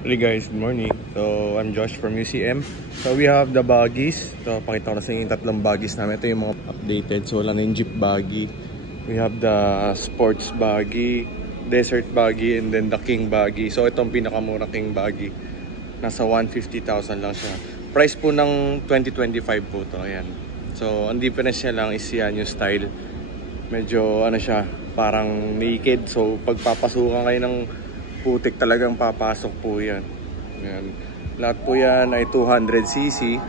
Hey guys, good morning. So, I'm Josh from UCM. So, we have the buggies. So, pakita ko na sa inyo yung tatlong buggies namin. Ito yung mga updated. So, wala na yung Jeep buggy. We have the sports buggy, desert buggy, and then the king buggy. So, itong pinakamura king buggy. Nasa 150,000 lang siya. Price po ng 2025 po to. Ayan. So, ang difference niya lang is yan yung style. Medyo ano siya, parang naked. So, pagpapasukan kayo ng putik talagang papasok po yan. Yan. Lahat po yan ay 200cc.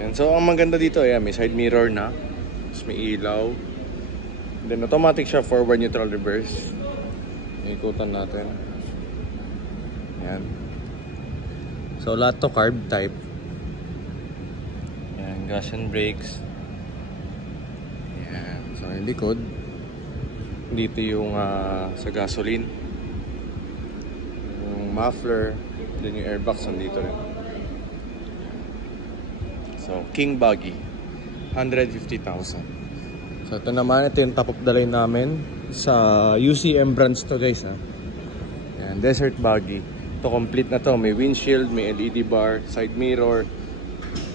Yan. So ang maganda dito, ayan, may side mirror na. Tapos may ilaw. Then automatic siya, forward, neutral, reverse. Ikutan natin. Yan. So lahat to carb type. Yan, gas and brakes. Yan. So yung likod. Dito yung sa gasoline. Muffler, then yung airbox nandito rin. So, king buggy, 150,000. So, ito naman, ito yung top of the line namin sa UCM brands to guys. Yan, desert buggy. Ito complete na to. May windshield, may LED bar, side mirror.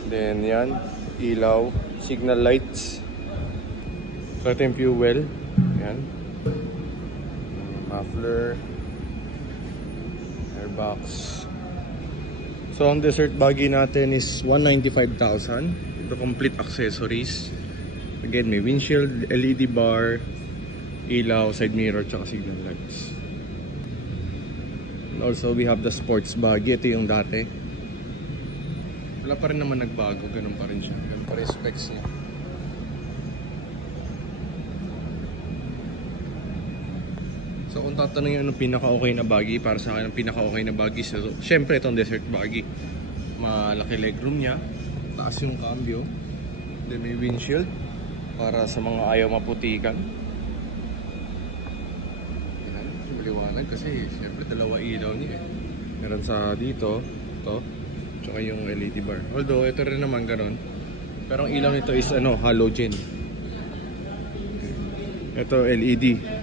Then yan, ilaw, signal lights. So, ito yung fuel. Yan. Muffler. Box. So ang desert buggy natin is 195,000. Ito complete accessories. Again, may windshield, LED bar, ilaw, side mirror, tsaka signal lights. And also we have the sports buggy. Ito yung dati. Wala pa rin naman nagbago, ganun pa rin siya. Ganun pa rin specs niya. So kung tatanungin anong pinaka-okay na buggy, para sa akin ang pinaka-okay na buggy, so syempre itong desert buggy. Malaki legroom niya, taas yung cambio, then may windshield para sa mga ayaw maputikan. Yan, maliwanag kasi syempre dalawa ilaw niya eh. Meron sa dito, ito, tsaka yung LED bar. Although ito rin naman ganoon, pero ang ilaw nito is halogen. Ito LED.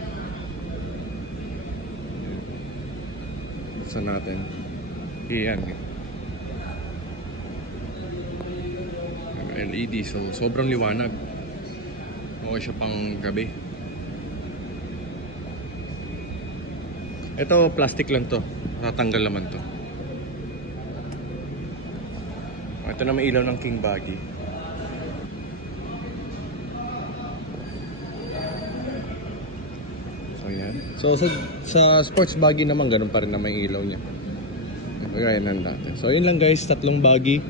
Natin. Ayan. LED, so sobrang liwanag. Okay siya pang gabi. Ito plastic lang to. Tatanggal naman to. Ito na may ilaw ng king buggy. So yan. So sa sports buggy naman ganun pa rin na may ilaw niya. Kaya yan dati. So yun lang guys, tatlong buggy.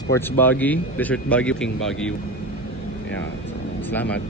Sports buggy, desert buggy, king buggy. Yeah. So, salamat.